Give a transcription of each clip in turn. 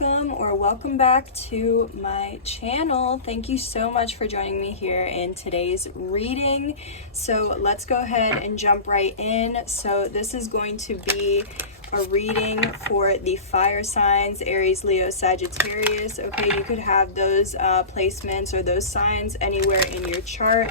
welcome or welcome back to my channel. Thank you so much for joining me here in today's reading. So let's go ahead and jump right in. So this is going to be a reading for the fire signs, Aries, Leo, Sagittarius. Okay, you could have those placements or those signs anywhere in your chart.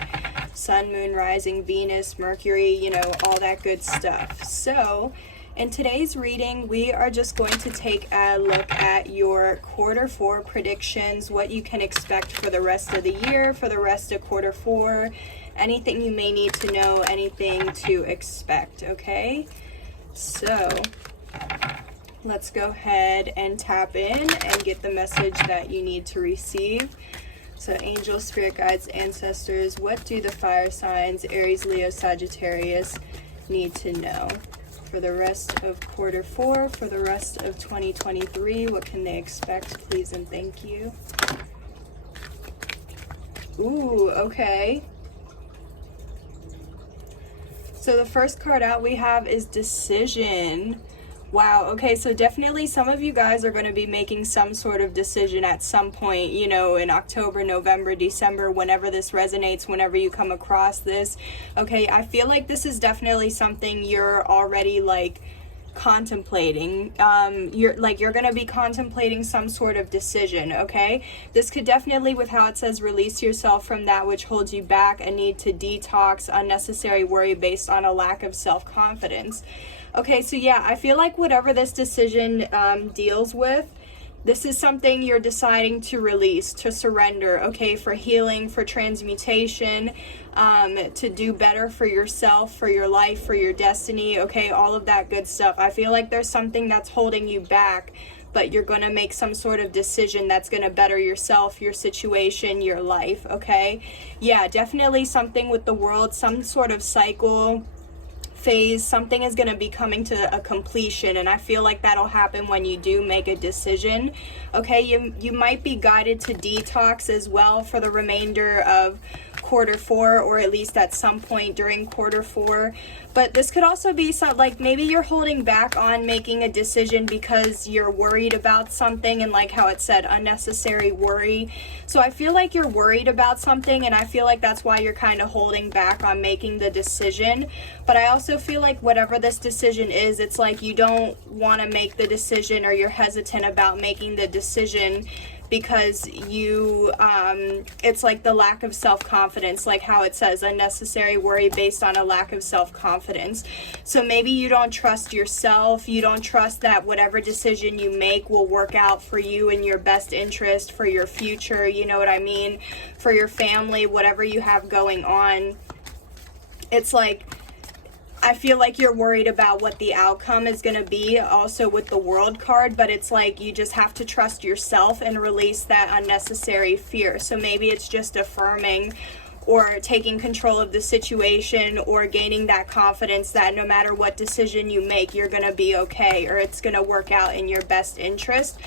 Sun, moon, rising, Venus, Mercury, you know, all that good stuff. So in today's reading, we are just going to take a look at your Q4 predictions, what you can expect for the rest of the year, for the rest of Q4, anything you may need to know, anything to expect, okay? So let's go ahead and tap in and get the message that you need to receive. So angels, spirit guides, ancestors, what do the fire signs, Aries, Leo, Sagittarius, need to know for the rest of Q4, for the rest of 2023? What can they expect, please and thank you? Ooh, okay. So the first card out we have is decision. Wow, okay, so definitely some of you guys are going to be making some sort of decision at some point, you know, in October, November, December, whenever this resonates, whenever you come across this. Okay, I feel like this is definitely something you're already like contemplating. You're going to be contemplating some sort of decision, okay? This could definitely, with how it says, release yourself from that which holds you back, a need to detox, unnecessary worry based on a lack of self-confidence. Okay, so yeah, I feel like whatever this decision deals with, this is something you're deciding to release, to surrender, okay, for healing, for transmutation, to do better for yourself, for your life, for your destiny, okay, all of that good stuff. I feel like there's something that's holding you back, but you're going to make some sort of decision that's going to better yourself, your situation, your life, okay? Yeah, definitely something with the world, some sort of cycle, phase, something is going to be coming to a completion, and I feel like that'll happen when you do make a decision, okay? You might be guided to detox as well for the remainder of Q4, or at least at some point during Q4. But this could also be some, like, maybe you're holding back on making a decision because you're worried about something, and like how it said, unnecessary worry. So I feel like you're worried about something, and I feel like that's why you're kind of holding back on making the decision. But I also feel like whatever this decision is, it's like you don't want to make the decision, or you're hesitant about making the decision because you it's like the lack of self-confidence, like how it says, unnecessary worry based on a lack of self-confidence. So maybe you don't trust yourself, you don't trust that whatever decision you make will work out for you in your best interest, for your future, you know what I mean, for your family, whatever you have going on. It's like, I feel like you're worried about what the outcome is going to be also with the World card, but it's like you just have to trust yourself and release that unnecessary fear. So maybe it's just affirming or taking control of the situation, or gaining that confidence that no matter what decision you make, you're going to be okay, or it's going to work out in your best interest.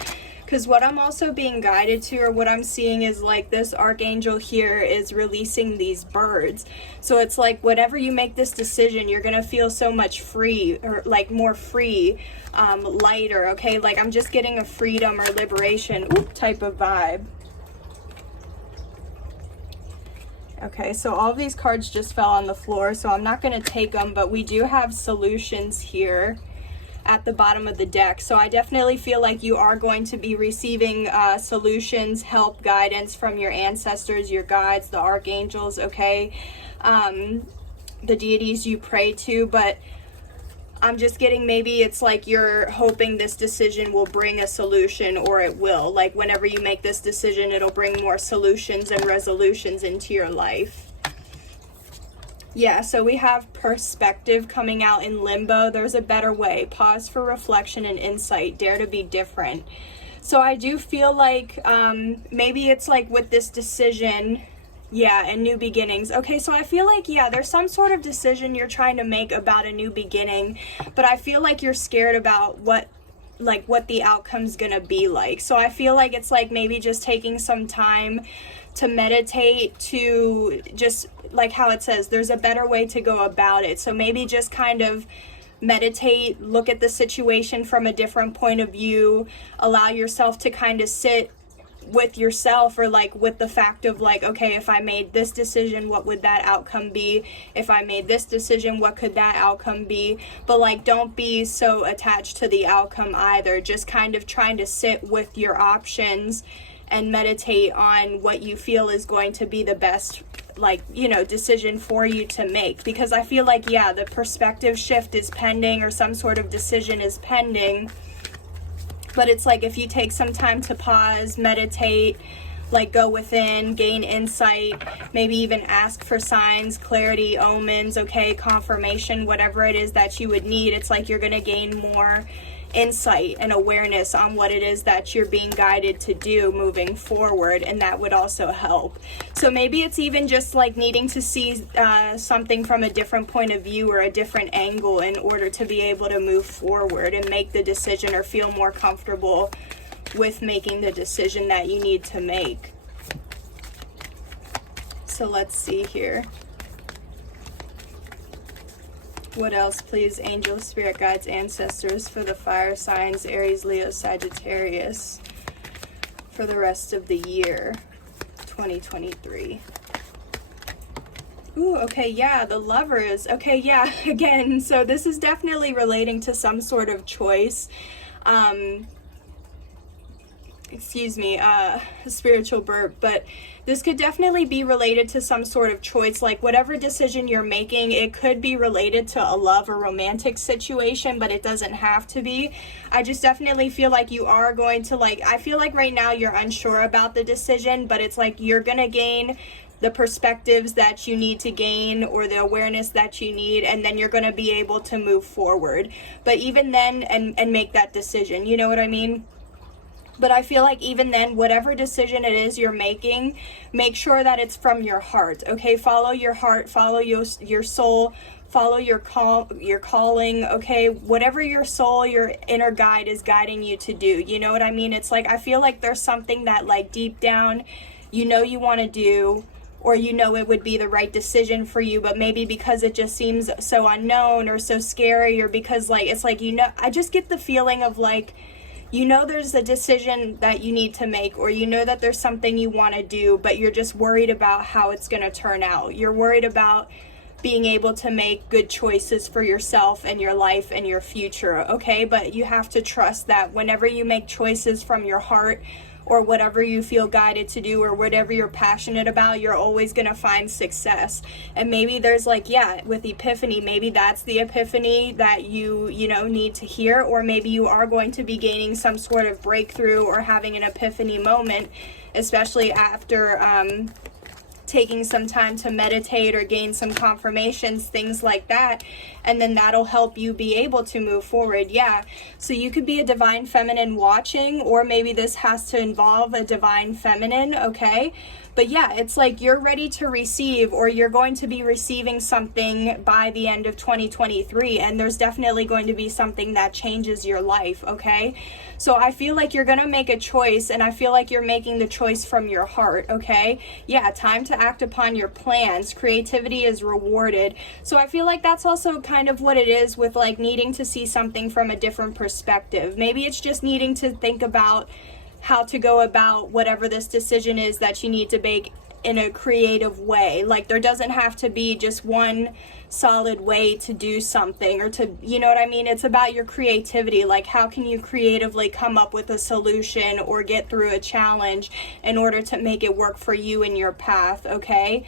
Because what I'm also being guided to, or what I'm seeing, is like this archangel here is releasing these birds. So it's like whenever you make this decision, you're going to feel so much free, or like more free, lighter, okay? Like I'm just getting a freedom or liberation type of vibe. Okay, so all of these cards just fell on the floor, so I'm not going to take them, but we do have solutions here at the bottom of the deck. So I definitely feel like you are going to be receiving solutions, help, guidance from your ancestors, your guides, the archangels, okay, the deities you pray to. But I'm just getting, maybe it's like you're hoping this decision will bring a solution, or it will. Like whenever you make this decision, it'll bring more solutions and resolutions into your life. Yeah, so we have perspective coming out in limbo. There's a better way. Pause for reflection and insight. Dare to be different. So I do feel like maybe it's like with this decision, yeah, and new beginnings. Okay, so I feel like, yeah, there's some sort of decision you're trying to make about a new beginning, but I feel like you're scared about what the outcome's gonna be like. So I feel like it's like maybe just taking some time to meditate, to just, like how it says, there's a better way to go about it. So maybe just kind of meditate, look at the situation from a different point of view, allow yourself to kind of sit with yourself, or like with the fact of like, okay, if I made this decision, what would that outcome be? If I made this decision, what could that outcome be? But like, don't be so attached to the outcome either. Just kind of trying to sit with your options and meditate on what you feel is going to be the best, like, you know, decision for you to make. Because I feel like, yeah, the perspective shift is pending, or some sort of decision is pending. But it's like, if you take some time to pause, meditate, like go within, gain insight, maybe even ask for signs, clarity, omens, okay, confirmation, whatever it is that you would need, it's like you're going to gain more insight and awareness on what it is that you're being guided to do moving forward, and that would also help. So maybe it's even just like needing to see something from a different point of view or a different angle in order to be able to move forward and make the decision, or feel more comfortable with making the decision that you need to make. So let's see here. What else, please? Angels, spirit guides, ancestors for the fire signs, Aries, Leo, Sagittarius, for the rest of the year 2023. Ooh, okay, yeah, the Lovers. Okay, yeah, again, so this is definitely relating to some sort of choice. Spiritual burp, but this could definitely be related to some sort of choice. Like whatever decision you're making, it could be related to a love or romantic situation, but it doesn't have to be. I just definitely feel like you are going to, like, I feel like right now you're unsure about the decision, but it's like you're gonna gain the perspectives that you need to gain, or the awareness that you need, and then you're going to be able to move forward. But even then, and make that decision, you know what I mean? But I feel like even then, whatever decision it is you're making, make sure that it's from your heart, okay? Follow your heart, follow your soul, follow your calling, okay? Whatever your soul, your inner guide is guiding you to do, you know what I mean? It's like, I feel like there's something that like deep down, you know you want to do, or you know it would be the right decision for you, but maybe because it just seems so unknown or so scary, or because like, it's like, you know, I just get the feeling of like, you know there's a decision that you need to make, or you know that there's something you want to do, but you're just worried about how it's going to turn out. You're worried about being able to make good choices for yourself and your life and your future, okay? But you have to trust that whenever you make choices from your heart, or whatever you feel guided to do, or whatever you're passionate about, you're always going to find success. And maybe there's like, yeah, with epiphany, maybe that's the epiphany that you know, need to hear, or maybe you are going to be gaining some sort of breakthrough or having an epiphany moment, especially after taking some time to meditate or gain some confirmations, things like that, and then that'll help you be able to move forward. Yeah, so you could be a divine feminine watching, or maybe this has to involve a divine feminine, okay? But yeah, it's like you're ready to receive, or you're going to be receiving something by the end of 2023, and there's definitely going to be something that changes your life, okay? So I feel like you're going to make a choice, and I feel like you're making the choice from your heart, okay? Yeah, time to act upon your plans. Creativity is rewarded. So I feel like that's also kind of what it is with like needing to see something from a different perspective. Maybe it's just needing to think about how to go about whatever this decision is that you need to make in a creative way. Like there doesn't have to be just one solid way to do something, or to, you know what I mean? It's about your creativity. Like how can you creatively come up with a solution or get through a challenge in order to make it work for you in your path, okay?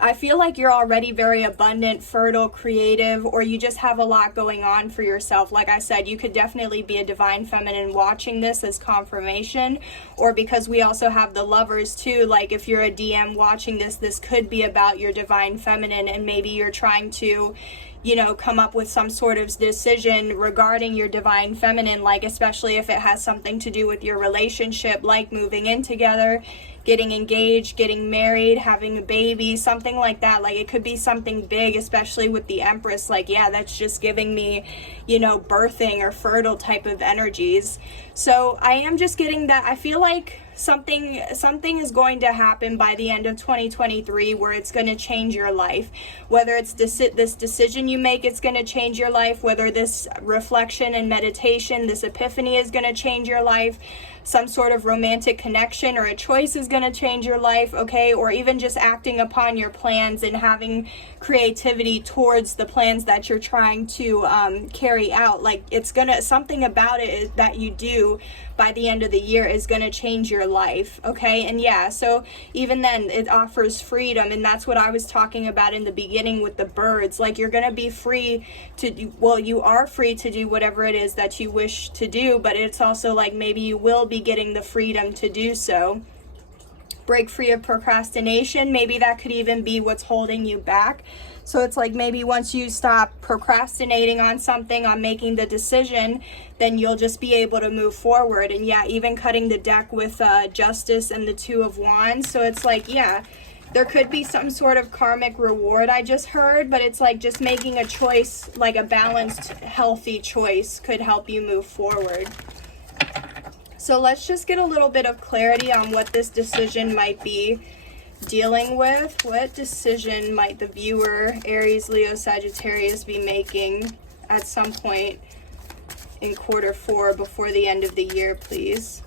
I feel like you're already very abundant, fertile, creative, or you just have a lot going on for yourself. Like I said, you could definitely be a divine feminine watching this as confirmation, or because we also have the Lovers too. Like if you're a DM watching this, this could be about your divine feminine, and maybe you're trying to, you know, come up with some sort of decision regarding your divine feminine, like especially if it has something to do with your relationship, like moving in together, getting engaged, getting married, having a baby, something like that. Like it could be something big, especially with the Empress. Like, yeah, that's just giving me, you know, birthing or fertile type of energies. So I am just getting that. I feel like something is going to happen by the end of 2023 where it's going to change your life. Whether it's this decision you make, it's going to change your life. Whether this reflection and meditation, this epiphany is going to change your life. Some sort of romantic connection or a choice is going to change your life, okay? Or even just acting upon your plans and having creativity towards the plans that you're trying to carry out. Like, it's gonna, something about it that you do by the end of the year is gonna change your life, okay? And yeah, so even then it offers freedom, and that's what I was talking about in the beginning with the birds. Like, you're gonna be free to do, well, you are free to do whatever it is that you wish to do, but it's also like maybe you will be getting the freedom to do so. Break free of procrastination. Maybe that could even be what's holding you back. So it's like maybe once you stop procrastinating on something, on making the decision, then you'll just be able to move forward. And yeah, even cutting the deck with Justice and the Two of Wands. So it's like, yeah, there could be some sort of karmic reward I just heard, but it's like just making a choice, like a balanced, healthy choice could help you move forward. So let's just get a little bit of clarity on what this decision might be dealing with. What decision might the viewer, Aries, Leo, Sagittarius, be making at some point in quarter 4 before the end of the year, please?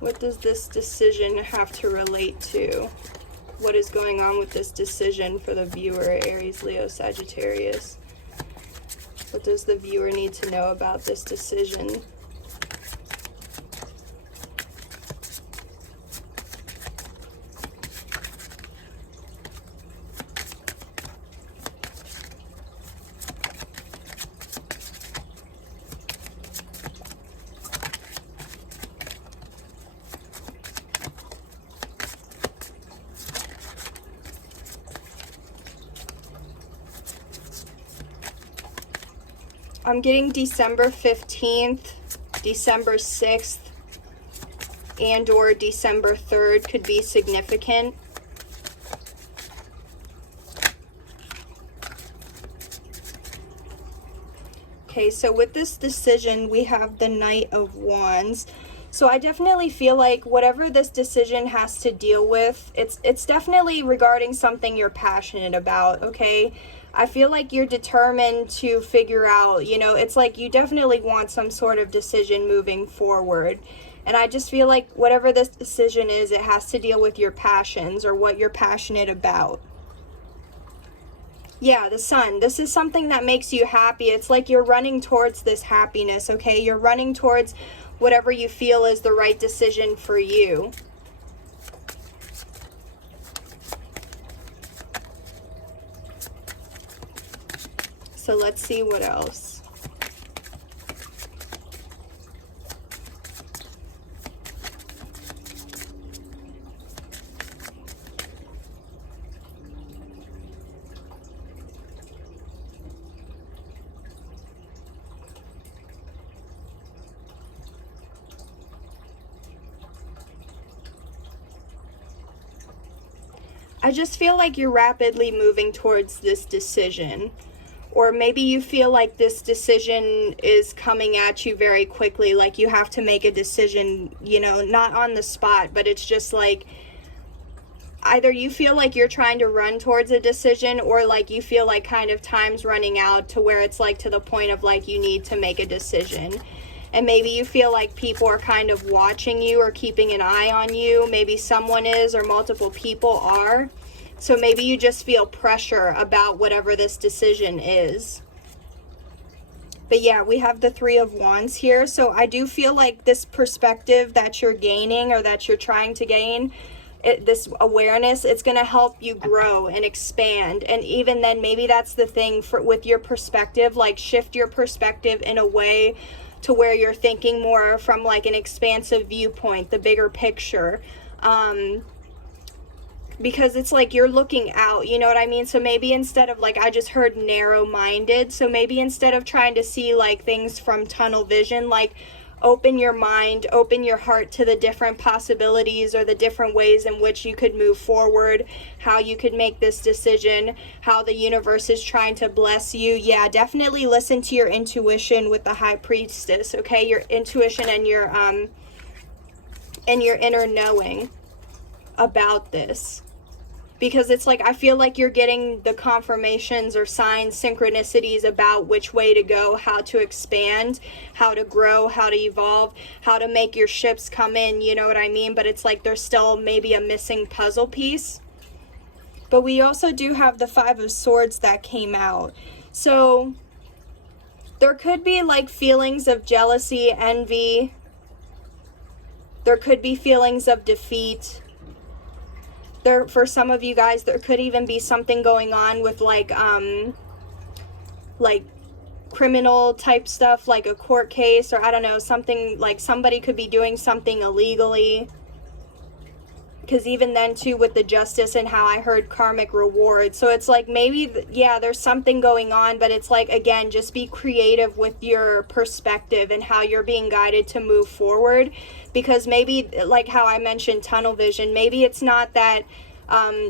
What does this decision have to relate to? What is going on with this decision for the viewer, Aries, Leo, Sagittarius? What does the viewer need to know about this decision? I'm getting December 15th, December 6th, and or December 3rd could be significant. Okay, so with this decision, we have the Knight of Wands. So I definitely feel like whatever this decision has to deal with, it's definitely regarding something you're passionate about, okay? I feel like you're determined to figure out, you know, it's like you definitely want some sort of decision moving forward. And I just feel like whatever this decision is, it has to deal with your passions or what you're passionate about. Yeah, the Sun. This is something that makes you happy. It's like you're running towards this happiness, okay? You're running towards whatever you feel is the right decision for you. So let's see what else. I just feel like you're rapidly moving towards this decision. Or maybe you feel like this decision is coming at you very quickly, like you have to make a decision, you know, not on the spot, but it's just like either you feel like you're trying to run towards a decision, or like you feel like kind of time's running out to where it's like to the point of like you need to make a decision. And maybe you feel like people are kind of watching you or keeping an eye on you. Maybe someone is, or multiple people are. So maybe you just feel pressure about whatever this decision is. But yeah, we have the Three of Wands here. So I do feel like this perspective that you're gaining, or that you're trying to gain, this awareness, it's going to help you grow and expand. And even then, maybe that's the thing with your perspective, like shift your perspective in a way to where you're thinking more from like an expansive viewpoint, the bigger picture. Because it's like you're looking out, you know what I mean? So maybe instead of, like, I just heard narrow-minded, so maybe instead of trying to see like things from tunnel vision, like, open your mind, open your heart to the different possibilities or the different ways in which you could move forward, how you could make this decision, how the universe is trying to bless you. Yeah, definitely listen to your intuition with the High Priestess, okay? Your intuition and your inner knowing about this. Because it's like, I feel like you're getting the confirmations or signs, synchronicities about which way to go, how to expand, how to grow, how to evolve, how to make your ships come in, you know what I mean? But it's like there's still maybe a missing puzzle piece. But we also do have the Five of Swords that came out. So there could be like feelings of jealousy, envy. There could be feelings of defeat. There, for some of you guys, there could even be something going on with like criminal type stuff, like a court case, or I don't know, something like somebody could be doing something illegally. Because even then too, with the Justice and how I heard karmic reward, so it's like maybe yeah, there's something going on, but it's like, again, just be creative with your perspective and how you're being guided to move forward. Because maybe, like how I mentioned tunnel vision, maybe it's not that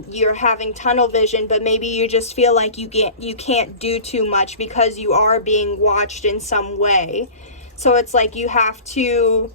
you're having tunnel vision, but maybe you just feel like you can't do too much because you are being watched in some way. So it's like you have to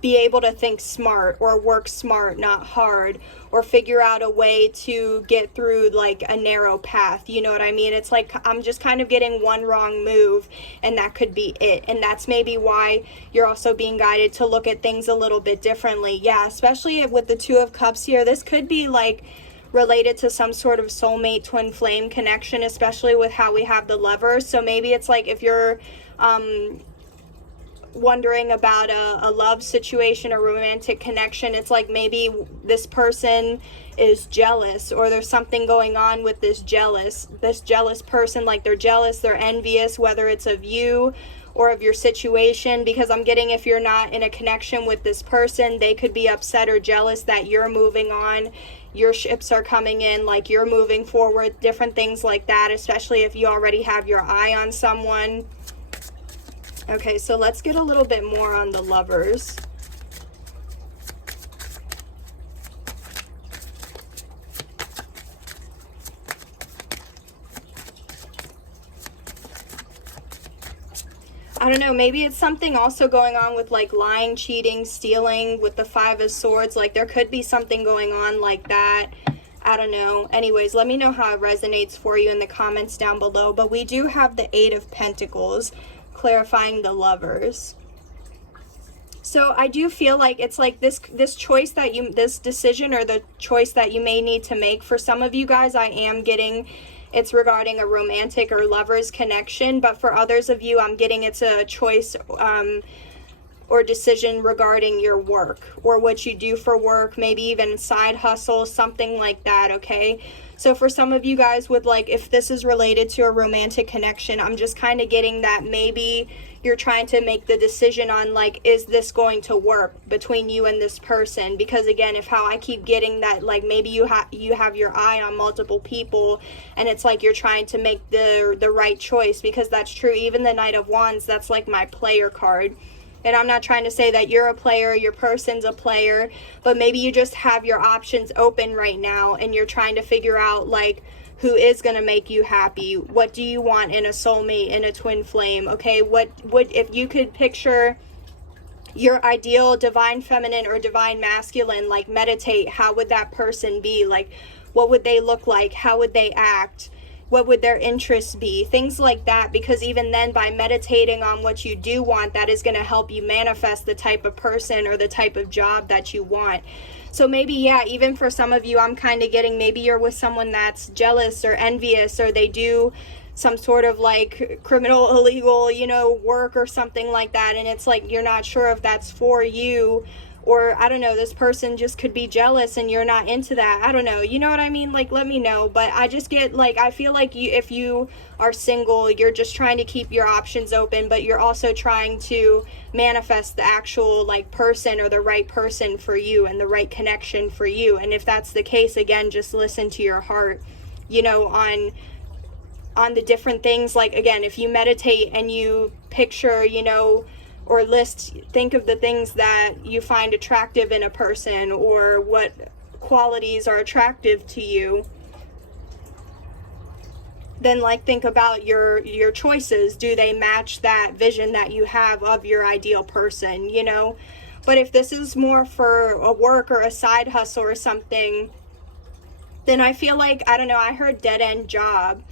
be able to think smart or work smart, not hard, or figure out a way to get through like a narrow path, you know what I mean? It's like I'm just kind of getting one wrong move and that could be it. And that's maybe why you're also being guided to look at things a little bit differently. Yeah, especially with the Two of Cups here, this could be like related to some sort of soulmate twin flame connection, especially with how we have the Lovers. So maybe it's like if you're wondering about a love situation or romantic connection, it's like maybe this person is jealous, or there's something going on with this jealous person, like they're jealous, they're envious, whether it's of you or of your situation. Because I'm getting, if you're not in a connection with this person, they could be upset or jealous that you're moving on, your ships are coming in, like you're moving forward, different things like that, especially if you already have your eye on someone. Okay, so let's get a little bit more on the Lovers. I don't know, maybe it's something also going on with like lying, cheating, stealing with the Five of Swords. Like there could be something going on like that. I don't know. Anyways, let me know how it resonates for you in the comments down below. But we do have the Eight of Pentacles, clarifying the Lovers. So I do feel like it's like this choice that this decision or the choice that you may need to make. For some of you guys, I am getting it's regarding a romantic or Lovers connection, but for others of you, I'm getting it's a choice or decision regarding your work or what you do for work, maybe even side hustle, something like that, okay? So for some of you guys with like, if this is related to a romantic connection, I'm just kind of getting that maybe you're trying to make the decision on like, is this going to work between you and this person? Because again, if how I keep getting that, like maybe you have your eye on multiple people and it's like you're trying to make the right choice, because that's true. Even the Knight of Wands, that's like my player card. And I'm not trying to say that you're a player, your person's a player, but maybe you just have your options open right now and you're trying to figure out like who is going to make you happy. What do you want in a soulmate, in a twin flame? Okay, what if you could picture your ideal divine feminine or divine masculine, like meditate, how would that person be? Like what would they look like? How would they act? What would their interests be? Things like that, because even then by meditating on what you do want, that is going to help you manifest the type of person or the type of job that you want. So maybe, yeah, even for some of you, I'm kind of getting maybe you're with someone that's jealous or envious, or they do some sort of like criminal, illegal, you know, work or something like that. And it's like, you're not sure if that's for you. Or, I don't know, this person just could be jealous and you're not into that. I don't know. You know what I mean? Like, let me know. But I just get, like, I feel like if you are single, you're just trying to keep your options open, but you're also trying to manifest the actual, like, person or the right person for you and the right connection for you. And if that's the case, again, just listen to your heart, you know, on the different things. Like, again, if you meditate and you picture, you know, or think of the things that you find attractive in a person, or what qualities are attractive to you. Then like think about your choices. Do they match that vision that you have of your ideal person, you know? But if this is more for a work or a side hustle or something, then I feel like, I don't know, I heard dead end job.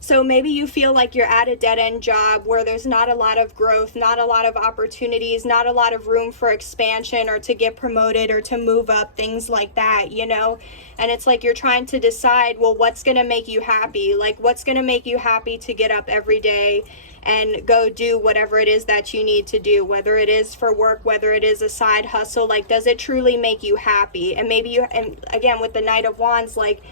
So maybe you feel like you're at a dead-end job where there's not a lot of growth, not a lot of opportunities, not a lot of room for expansion or to get promoted or to move up, things like that, you know? And it's like you're trying to decide, well, what's going to make you happy? Like, what's going to make you happy to get up every day and go do whatever it is that you need to do, whether it is for work, whether it is a side hustle. Like, does it truly make you happy? And maybe and again, with the Knight of Wands, like,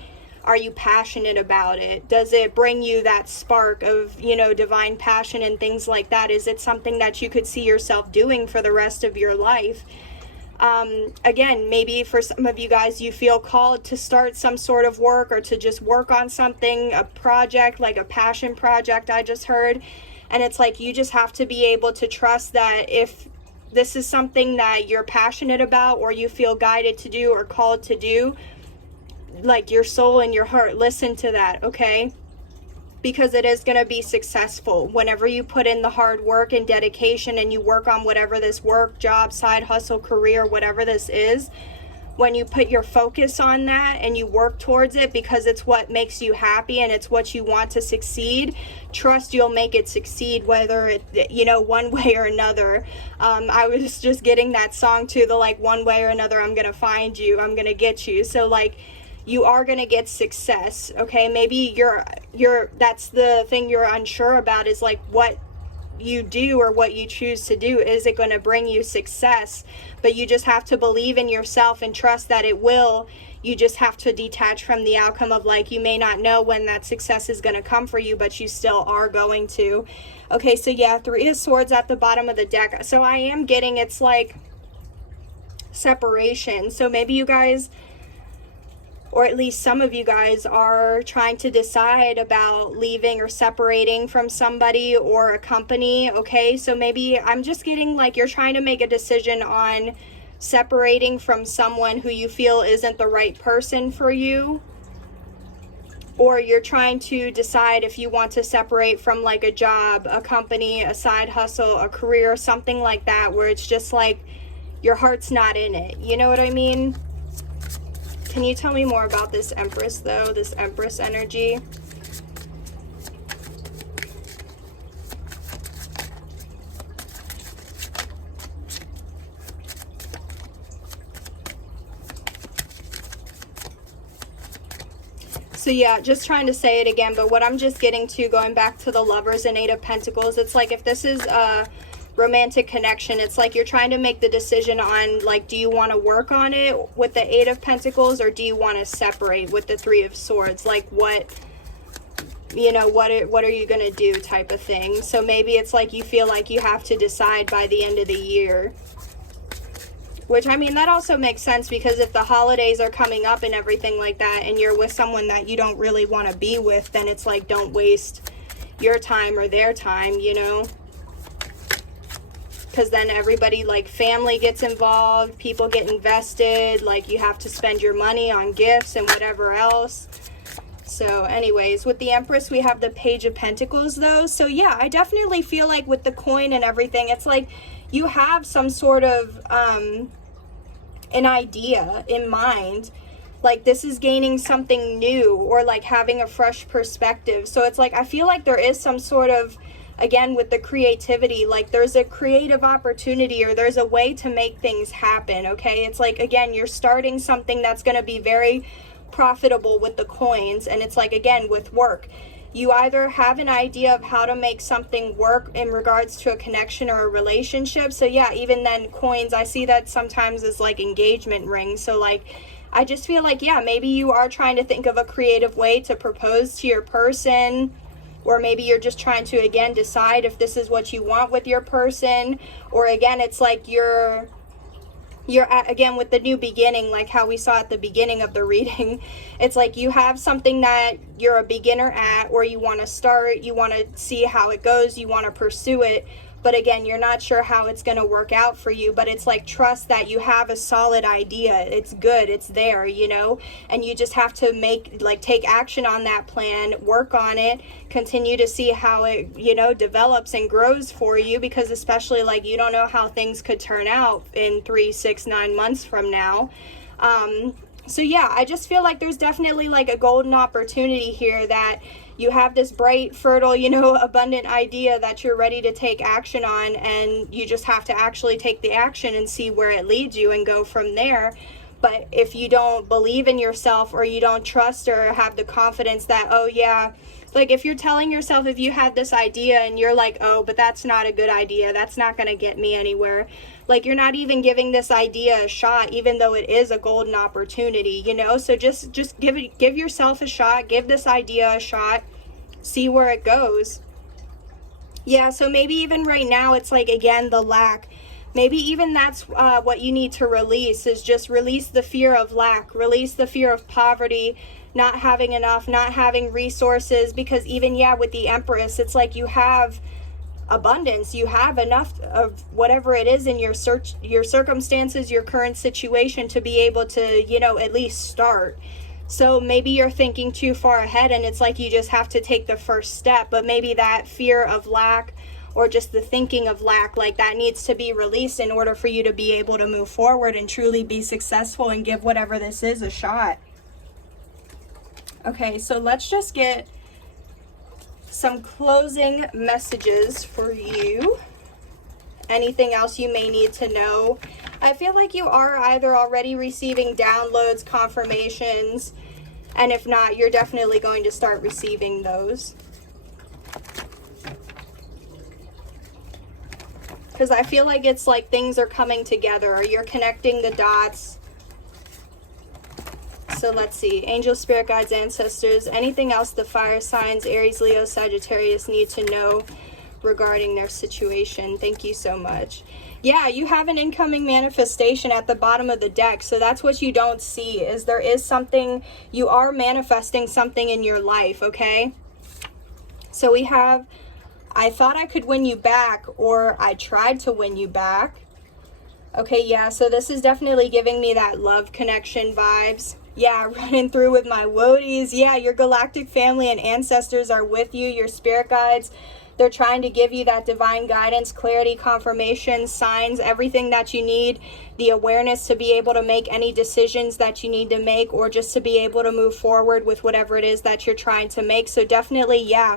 are you passionate about it? Does it bring you that spark of, you know, divine passion and things like that? Is it something that you could see yourself doing for the rest of your life? Again, maybe for some of you guys, you feel called to start some sort of work or to just work on something, a project, like a passion project I just heard. And it's like you just have to be able to trust that if this is something that you're passionate about or you feel guided to do or called to do, like your soul and your heart, listen to that, okay? Because it is going to be successful whenever you put in the hard work and dedication and you work on whatever this work, job, side hustle, career, whatever this is. When you put your focus on that and you work towards it because it's what makes you happy and it's what you want to succeed, trust you'll make it succeed, whether it, you know, one way or another. I was just getting that song too, the like, one way or another, I'm going to find you, I'm going to get you. So like, you are going to get success, okay? Maybe that's the thing you're unsure about, is like what you do or what you choose to do. Is it going to bring you success? But you just have to believe in yourself and trust that it will. You just have to detach from the outcome of like, you may not know when that success is going to come for you, but you still are going to. Okay, so yeah, Three of Swords at the bottom of the deck. So I am getting, it's like separation. So maybe you guys, or at least some of you guys, are trying to decide about leaving or separating from somebody or a company, okay? So maybe I'm just getting like you're trying to make a decision on separating from someone who you feel isn't the right person for you. Or you're trying to decide if you want to separate from like a job, a company, a side hustle, a career, something like that, where it's just like your heart's not in it. You know what I mean? Can you tell me more about this Empress, though? This Empress energy? So yeah, just trying to say it again, but what I'm just getting to, going back to the Lovers and Eight of Pentacles, it's like if this is a romantic connection, it's like you're trying to make the decision on like, do you want to work on it with the Eight of Pentacles, or do you want to separate with the Three of Swords? Like what, you know, what are you gonna do, type of thing. So maybe it's like you feel like you have to decide by the end of the year, which, I mean, that also makes sense, because if the holidays are coming up and everything like that and you're with someone that you don't really want to be with, then it's like, don't waste your time or their time, you know? Because then everybody, like family gets involved, people get invested, like you have to spend your money on gifts and whatever else. So anyways, with the Empress, we have the Page of Pentacles though. So yeah, I definitely feel like with the coin and everything, it's like you have some sort of an idea in mind. Like this is gaining something new, or like having a fresh perspective. So it's like, I feel like there is some sort of, again, with the creativity, like there's a creative opportunity, or there's a way to make things happen, okay? It's like, again, you're starting something that's going to be very profitable with the coins. And it's like, again, with work, you either have an idea of how to make something work in regards to a connection or a relationship. So yeah, even then, coins, I see that sometimes as like engagement rings. So like, I just feel like, yeah, maybe you are trying to think of a creative way to propose to your person. Or maybe you're just trying to, again, decide if this is what you want with your person. Or again, it's like you're at, again, with the new beginning, like how we saw at the beginning of the reading. It's like you have something that you're a beginner at, or you want to start, you want to see how it goes, you want to pursue it. but again, you're not sure how it's going to work out for you. But it's like, trust that you have a solid idea. It's good, it's there, you know, and you just have to take action on that plan, work on it, continue to see how it, you know, develops and grows for you, because especially like, you don't know how things could turn out in 3, 6, 9 months from now. So yeah, I just feel like there's definitely like a golden opportunity here, that you have this bright, fertile, you know, abundant idea that you're ready to take action on, and you just have to actually take the action and see where it leads you and go from there. But if you don't believe in yourself, or you don't trust or have the confidence that, oh yeah, like if you're telling yourself, if you had this idea and you're like, oh, but that's not a good idea, that's not going to get me anywhere. Like, you're not even giving this idea a shot, even though it is a golden opportunity, you know? So just give yourself a shot, give this idea a shot, see where it goes. Yeah, so maybe even right now, it's like, again, the lack. Maybe even that's what you need to release, is just release the fear of lack, release the fear of poverty, not having enough, not having resources, because even, yeah, with the Empress, it's like you have abundance, you have enough of whatever it is in your circumstances, your current situation, to be able to, you know, at least start. So maybe you're thinking too far ahead, and it's like you just have to take the first step. But maybe that fear of lack, or just the thinking of lack, like that needs to be released in order for you to be able to move forward and truly be successful and give whatever this is a shot. Okay, so let's just get some closing messages for you. Anything else you may need to know? I feel like you are either already receiving downloads, confirmations, and if not, you're definitely going to start receiving those. Because I feel like it's like things are coming together, or you're connecting the dots. So let's see. Angels, spirit guides, ancestors, anything else the fire signs, Aries, Leo, Sagittarius need to know regarding their situation. Thank you so much. Yeah, you have an incoming manifestation at the bottom of the deck. So that's what you don't see, is there is something, you are manifesting something in your life, okay? So we have, I thought I could win you back, or I tried to win you back. Okay, yeah, so this is definitely giving me that love connection vibes. Yeah, running through with my woadies. Yeah, your galactic family and ancestors are with you, your spirit guides. They're trying to give you that divine guidance, clarity, confirmation, signs, everything that you need, the awareness to be able to make any decisions that you need to make, or just to be able to move forward with whatever it is that you're trying to make. So definitely, yeah,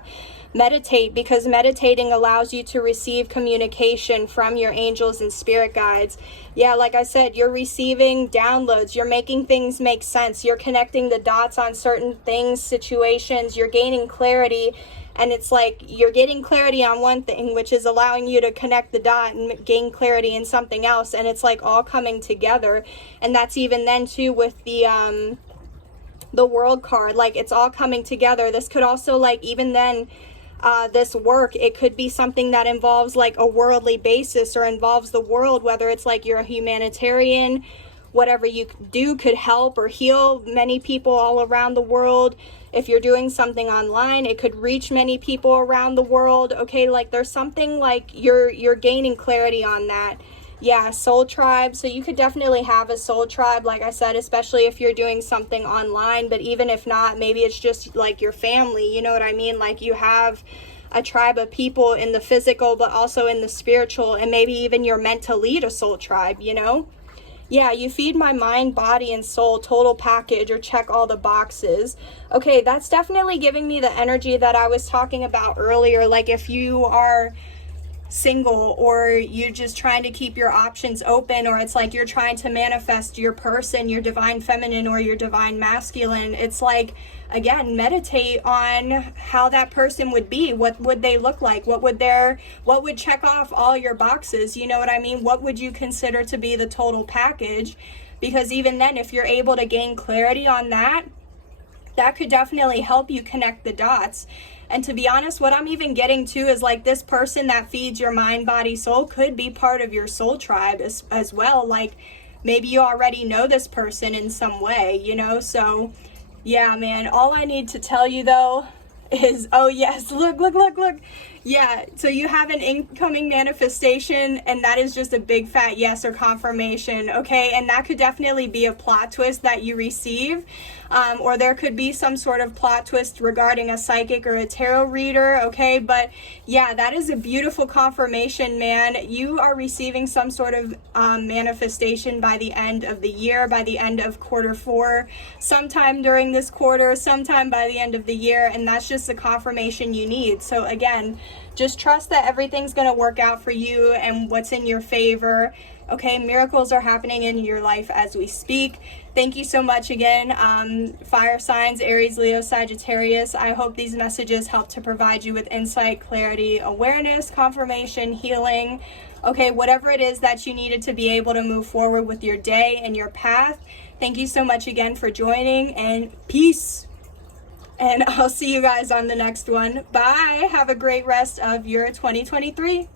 meditate, because meditating allows you to receive communication from your angels and spirit guides. Yeah, like I said, you're receiving downloads, you're making things make sense, you're connecting the dots on certain things, situations, you're gaining clarity. And it's like you're getting clarity on one thing, which is allowing you to connect the dot and gain clarity in something else. And it's like all coming together. And that's even then too with the world card, like it's all coming together. This could also, like, even then, this work, it could be something that involves like a worldly basis, or involves the world, whether it's like you're a humanitarian, whatever you do could help or heal many people all around the world. If you're doing something online, it could reach many people around the world. Okay, like there's something like you're gaining clarity on that. Yeah, soul tribe. So you could definitely have a soul tribe, like I said, especially if you're doing something online. But even if not, maybe it's just like your family, you know what I mean? Like you have a tribe of people in the physical, but also in the spiritual, and maybe even you're meant to lead a soul tribe, you know? Yeah, you feed my mind, body, and soul, total package, or check all the boxes. Okay, that's definitely giving me the energy that I was talking about earlier. Like if you are single, or you're just trying to keep your options open, or it's like you're trying to manifest your person, your divine feminine or your divine masculine, it's like, again, meditate on how that person would be. What would they look like? What would check off all your boxes? You know what I mean? What would you consider to be the total package? Because even then, if you're able to gain clarity on that, that could definitely help you connect the dots. And to be honest, what I'm even getting to is like this person that feeds your mind, body, soul could be part of your soul tribe as well. Like maybe you already know this person in some way, you know? So yeah, man, all I need to tell you though is, oh yes, look. Yeah, so you have an incoming manifestation, and that is just a big fat yes or confirmation, okay? And that could definitely be a plot twist that you receive, or there could be some sort of plot twist regarding a psychic or a tarot reader, okay? But yeah, that is a beautiful confirmation, man. You are receiving some sort of manifestation by the end of the year, by the end of Q4, sometime during this quarter, sometime by the end of the year, and that's just the confirmation you need. So again, just trust that everything's going to work out for you and what's in your favor. Okay, miracles are happening in your life as we speak. Thank you so much again, fire signs, Aries, Leo, Sagittarius. I hope these messages help to provide you with insight, clarity, awareness, confirmation, healing. Okay, whatever it is that you needed to be able to move forward with your day and your path. Thank you so much again for joining, and peace. And I'll see you guys on the next one. Bye. Have a great rest of your 2023.